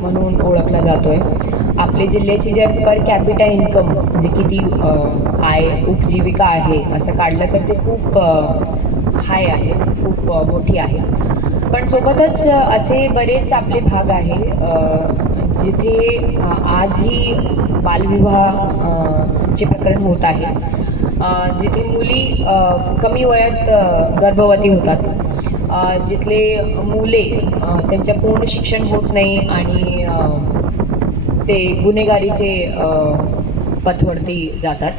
म्हणून ओळखला जातोय. आपले जिल्ह्याची जे पर कॅपिटा इन्कम म्हणजे किती उपजीविका आहे असं काढलं तर ते खूप हाय आहे, खूप मोठी आहे. पण सोबतच असे बरेच आपले भाग आहे जिथे आजही बालविवाह चे प्रकरण होत आहे. जिथे मुली कमी वयात गर्भवती होतात, जिथले मुले त्यांच्या पूर्ण शिक्षण होत नाही आणि ते गुन्हेगारीचे पथवरती जातात.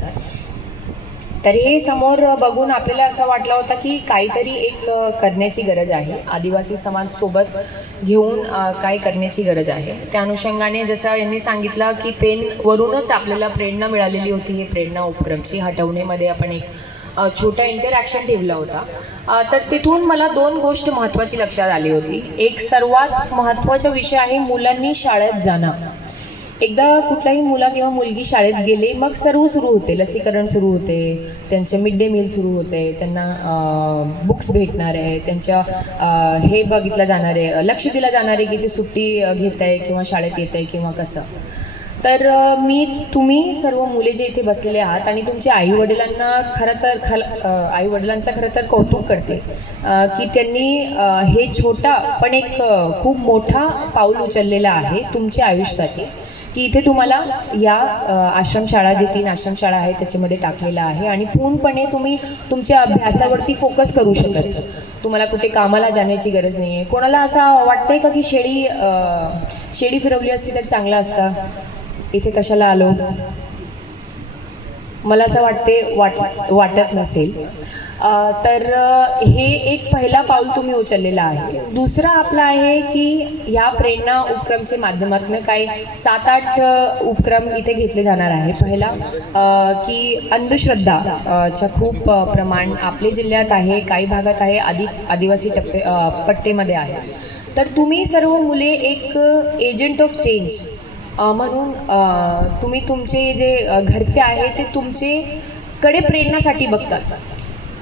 तर हे समोर बघून आपल्याला असं वाटलं होतं की काहीतरी एक करण्याची गरज आहे, आदिवासी समाज सोबत घेऊन काय करण्याची गरज आहे. त्या अनुषंगाने जसं यांनी सांगितलं की पेनवरूनच आपल्याला प्रेरणा मिळालेली होती. हे प्रेरणा उपक्रमची हटवण्यामध्ये आपण एक छोटा इंटरॅक्शन ठेवला होता. तर तिथून मला 2 गोष्ट महत्त्वाची लक्षात आली होती. एक सर्वात महत्त्वाचा विषय आहे मुलांनी शाळेत जाणं. एकदा कुठलाही मुला किंवा मुलगी शाळेत गेले मग सर्व सुरू होते, लसीकरण सुरू होते, त्यांचे मिड डे मील सुरू होते, त्यांना बुक्स भेटणार आहे, त्यांच्या हे बघितलं जाणार आहे, लक्ष दिलं जाणार आहे की ते सुट्टी घेत आहे किंवा शाळेत येत आहे किंवा कसं. तर तुम्ही सर्व मुले जे इथे बसलेले आहात आणि तुमच्या आईवडिलांना आईवडिलांचं खरं तर कौतुक करते की त्यांनी हे छोटा पण एक खूप मोठा पाऊल उचललेला आहे तुमच्या आयुष्यासाठी, की इथे तुम्हाला या आश्रमशाळा, जे 3 आश्रमशाळा आहेत त्याच्यामध्ये टाकलेलं आहे आणि पूर्णपणे तुम्ही तुमच्या अभ्यासावरती फोकस करू शकत. तुम्हाला कुठे कामाला जाण्याची गरज नाही आहे. कोणाला असं वाटतंय का की शेळी फिरवली असती तर चांगलं असतं, इथे कशाला आलो, मला असं वाटत नसेल. तर हे एक पहिला पाऊल तुम्ही उचललेलं आहे. दुसरा आपला आहे की ह्या प्रेरणा उपक्रमच्या माध्यमातून काही 7-8 उपक्रम इथे घेतले जाणार आहे. पहिला की अंधश्रद्धाचं खूप प्रमाण आपल्या जिल्ह्यात आहे, काही भागात आहे, आदिवासी पट्टेमध्ये आहे. तर तुम्ही सर्व मुले एक एजंट ऑफ चेंज म्हणून तुम्ही तुमचे जे घरचे आहे ते तुमचेकडे प्रेरणासाठी बघतात.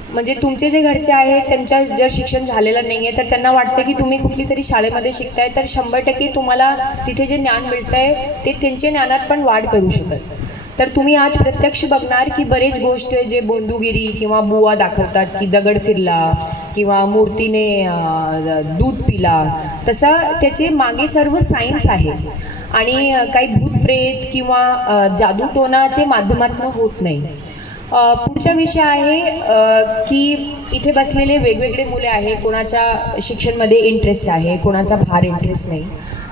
म्हणजे तुमचे जे घरचे आहेत त्यांच्या जर शिक्षण झालेलं नाही आहे तर त्यांना वाटतं की तुम्ही कुठली तरी शाळेमध्ये शिकताय तर 100% तुम्हाला तिथे जे ज्ञान मिळतं आहे ते त्यांच्या ज्ञानात पण वाढ करू शकत. तर तुम्ही आज प्रत्यक्ष बघणार की बरेच गोष्ट जे बोंदुगिरी किंवा बुवा दाखवतात की दगड फिरला किंवा मूर्तीने दूध पिला, तसा त्याचे मागे सर्व सायन्स आहे आणि काही भूतप्रेत किंवा जादूटोणाच्या माध्यमातून होत नाही. पुढचा विषय आहे की इथे बसलेले वेगवेगळे मुले आहे, कोणाच्या शिक्षणमध्ये इंटरेस्ट आहे, कोणाचा फार इंटरेस्ट नाही.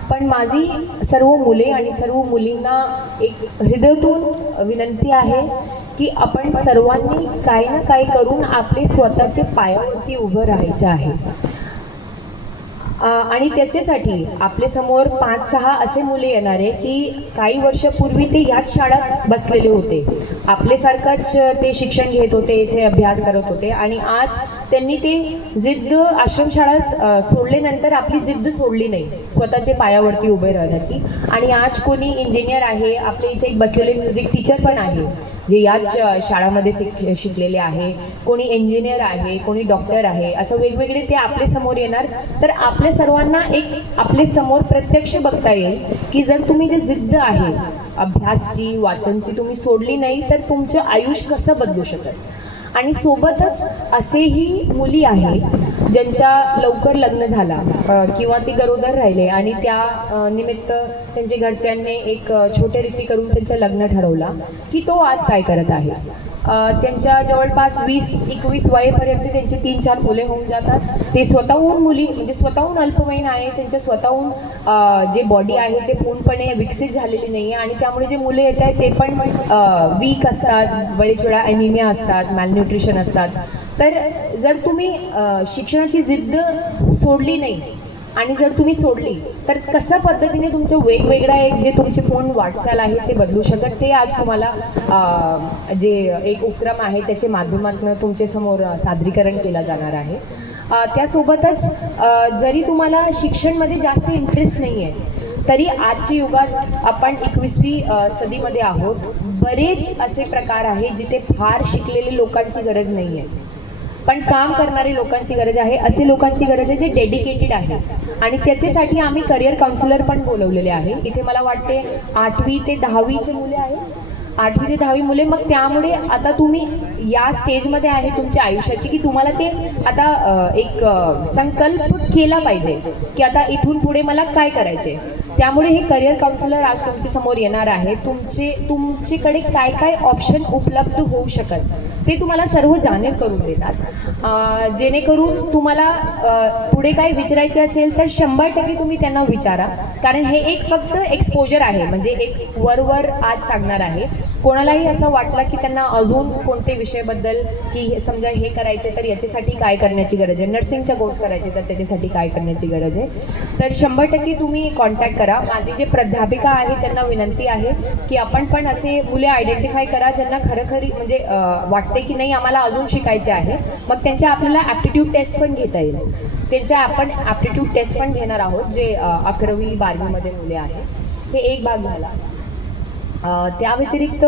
पण माझी सर्व मुले आणि सर्व मुलींना एक हृदयातून विनंती आहे की आपण सर्वांनी काही ना काही करून आपले स्वतःचे पायावरती उभं राहायचे आहे. आणि त्याच्यासाठी आपल्यासमोर 5-6 असे मुले येणार आहे की काही वर्षापूर्वी ते याच शाळेत बसलेले होते, आपल्यासारखंच ते शिक्षण घेत होते, इथे अभ्यास करत होते आणि आज त्यांनी ते जिद्द आश्रमशाळा सोडल्यानंतर आपली जिद्द सोडली नाही स्वतःच्या पायावरती उभे राहण्याची. आणि आज कोणी इंजिनियर आहे, आपल्या इथे एक बसलेले म्युझिक टीचर पण आहे जे याच शाळामध्ये शिकलेले आहे, कोणी इंजिनियर आहे, कोणी डॉक्टर आहे, असं वेगवेगळे ते आपल्यासमोर येणार. तर आपल्या सर्वांना एक आपले समोर प्रत्यक्ष बघता येईल की जर तुम्ही जे जिद्द आहे अभ्यासची, वाचनची तुम्ही सोडली नाही तर तुमचं आयुष्य कसं बदलू शकत. आणि सोबतच असेही मुली आहे ज्यांच्या लवकर लग्न झाला किंवा ते गरोदर राहिले आणि त्या निमित्त त्यांच्या घरच्यांनी एक छोटे रीती करून त्यांचं लग्न ठरवला की तो आज काय करत आहे. त्यांच्या जवळपास 20-21 वयापर्यंत त्यांचे 3-4 मुले होऊन जातात. ते स्वतःहून मुली म्हणजे स्वतःहून अल्पवयीन आहे, त्यांच्या स्वतःहून जे बॉडी आहे ते पूर्णपणे विकसित झालेली नाही आहे आणि त्यामुळे जे मुले येत आहेत ते पण वीक असतात, बरेच वेळा ॲनिमिया असतात, मॅलन्यूट्रिशन असतात. तर जर तुम्ही शिक्षणाची जिद्द सोडली नाही आणि जर तुम्ही सोडली तर कशा पद्धतीने तुमचं वेगवेगळा एक जे तुमची पूर्ण वाटचाल आहे ते बदलू शकत, ते आज तुम्हाला जे एक उपक्रम आहे त्याच्या माध्यमातून तुमच्यासमोर सादरीकरण केलं जाणार आहे. त्यासोबतच जरी तुम्हाला शिक्षणमध्ये जास्त इंटरेस्ट नाही आहे तरी आजच्या युगात आपण 21वी सदीमध्ये आहोत. बरेच असे प्रकार आहे जिथे फार शिकलेले लोकांची गरज नाही आहे. पण काम करणारे लोकांची गरज आहे, असे लोकांची गरज आहे जे डेडिकेटेड आहे. आणि त्याच्यासाठी आम्ही करिअर काउन्सिलर पण बोलवलेले आहे. इथे मला वाटते 8वी ते 10वीचे मुले आहेत, 8वी ते 10वी मुले. मग त्यामुळे आता तुम्ही या स्टेजमध्ये आहे तुमच्या आयुष्याची की तुम्हाला ते आता एक संकल्प केला पाहिजे की आता इथून पुढे मला काय करायचे. त्यामुळे हे करिअर काउन्सिलर आज तुमच्या समोर येणार आहे. तुमच्याकडे काय काय ऑप्शन उपलब्ध होऊ शकत ते तुम्हाला सर्व जाणीव करून देतात. जेणेकरून तुम्हाला पुढे काय विचारायचे असेल तर 100% तुम्ही त्यांना विचारा. कारण हे एक फक्त एक्सपोजर आहे, म्हणजे एक वर आज सांगणार आहे. कोणालाही असं वाटलं की त्यांना अजून कोणते विषयाबद्दल की समजा हे करायचे तर याच्यासाठी काय करण्याची गरज आहे, नर्सिंगचा कोर्स करायचे तर त्याच्यासाठी काय करण्याची गरज आहे, तर 100% तुम्ही कॉन्टॅक्ट करा. माझी जे प्राध्यापिका आहे त्यांना विनंती आहे की आपण पण असे मुले आयडेंटिफाय करा ज्यांना खरी म्हणजे वाटते की नाही आम्हाला अजून शिकायचे आहे. मग त्यांच्या आपल्याला ॲप्टिट्यूड टेस्ट पण घेता येईल. त्यांच्या आपण ॲप्टिट्यूड टेस्ट पण घेणार आहोत जे 11वी 12वीमध्ये मुले आहेत. हे एक भाग झाला. त्या व्यतिरिक्त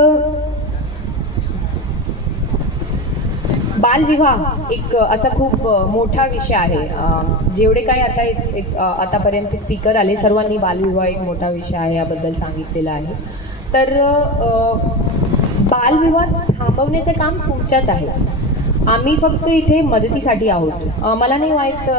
बालविवाह एक असा खूप मोठा विषय आहे. जेवढे काही आतापर्यंत स्पीकर आले सर्वांनी बालविवाह एक मोठा विषय आहे याबद्दल सांगितलेलं आहे. तर बालविवाह थांबवण्याचं काम तुमच्याच आहे. आम्ही फक्त इथे मदतीसाठी आहोत. मला नाही माहीत